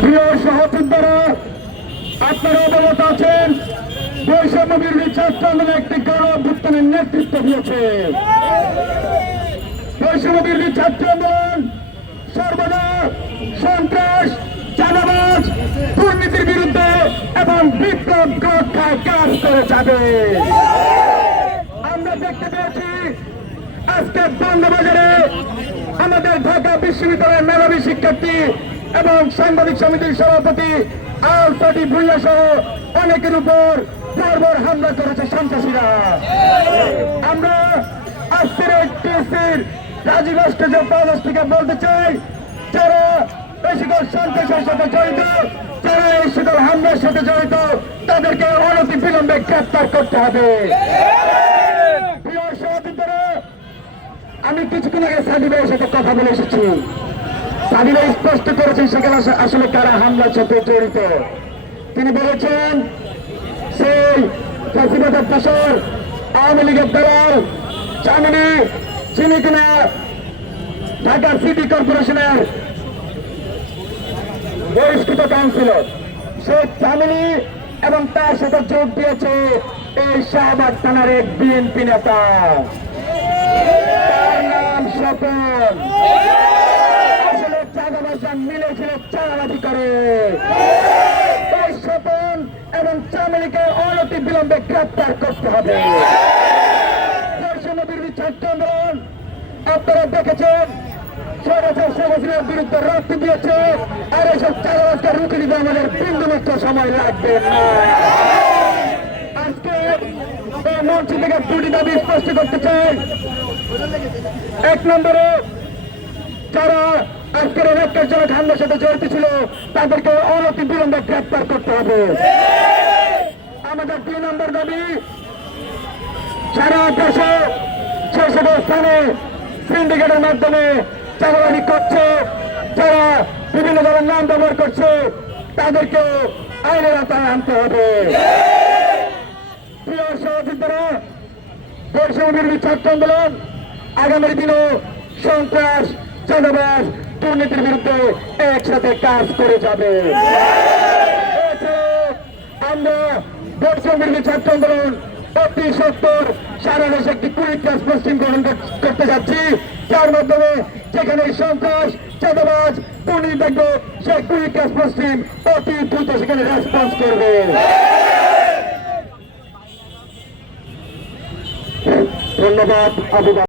প্রিয় সহযোদ্ধারা আপনারা অবগত আছেন, বৈষম্য বিরোধী ছাত্র আন্দোলন একটি গণ অভ্যুত্থানের নেতৃত্ব দিয়েছে। বৈষম্য বিরোধী ছাত্র আন্দোলন, সর্বদা সন্ত্রাস, চাঁদাবাজ, দুর্নীতির বিরুদ্ধে এবং বিপ্লব রক্ষায় কাজ করে যাবে। আমরা দেখতে পেয়েছি আজকে বঙ্গবাজারে আমাদের ঢাকা বিশ্ববিদ্যালয়ের মেধাবী শিক্ষার্থী এবং সাংবাদিক সমিতির সভাপতি আলফাটি ভুইয়া সহ অনেকের উপর বর্বর হামলা করেছে সন্ত্রাসীরা। আমরা আজকের টিএসির রাজীব রাষ্ট্রীয় প্রদেশ থেকে বলতে চাই, যারা সকল সন্ত্রাসের সাথে জড়িত, যারা এই সকল হামলার সাথে জড়িত, তাদেরকে অনতি বিলম্বে গ্রেপ্তার করতে হবে প্রিয় সহযোগীরা আমি কিছুক্ষণ আগে সাদি ভাইয়ের সাথে কথা বলে এসেছি। সাদি ভাই স্পষ্ট করেছেন সেখানে আসলে কারা হামলার সাথে জড়িত। তিনি বলেছেন, সেই ফ্যাসিবাদের ফসল আওয়ামী লীগের দলাল চামিনী চিনি কিনা ঢাকা সিটি কর্পোরেশনের বহিষ্কৃত কাউন্সিলর শেখ চামিনী এবং তার সাথে যোগ দিয়েছে এই শাহবাগ থানার এক বিএনপি নেতা। স্বপন আসলে চাঁদাবাজার মিলেছিল চাঁদাবাজি করে। স্বপন এবং চামেলিকে অনতি বিলম্বে গ্রেপ্তার করতে হবে। বৈষম্য বিরোধী ছাত্র আন্দোলন, আপনারা দেখেছেন হাসিনার বিরুদ্ধে রক্ত দিয়েছে আর এসব চাঁদাবাজকে রুখে দিতে আমাদের বিন্দু মাত্র সময় লাগবে না। মঞ্চ থেকে দুটি দাবি স্পষ্ট করতে চাই। এক নম্বরে, যারা আজকের অনেকজনক হামলার সাথে জড়িত ছিল, তাদেরকে অনতি বিলম্বে গ্রেপ্তার করতে হবে। আমাদের দুই নম্বর দাবি সারা দেশে যে সকল স্থানে সিন্ডিকেটের মাধ্যমে চাকরি করছে, যারা বিভিন্ন ধরনের নাম ব্যবহার করছে, তাদেরকেও আইনের আওতায় আনতে হবে। প্রিয় সহযোগীরা বৈষম্য ছাত্র আন্দোলন আগামী দিনে সন্ত্রাস চাঁদাবাস দুর্নীতির বিরুদ্ধে একসাথে কাজ করে যাবে। আমরা বৈষম্য ছাত্র আন্দোলন অতি সত্তর সারা দেশে একটি ক্লাস পশ্চিম গ্রহণ করতে যাচ্ছি। যার মাধ্যমে যেখানে সন্ত্রাস, চাঁদাবাজ দুর্নীতি থাকবে সেই কুইক ক্লাস পশ্চিম অতি দ্রুত সেখানে রেসপন্স করবে। ধন্যবাদ আবু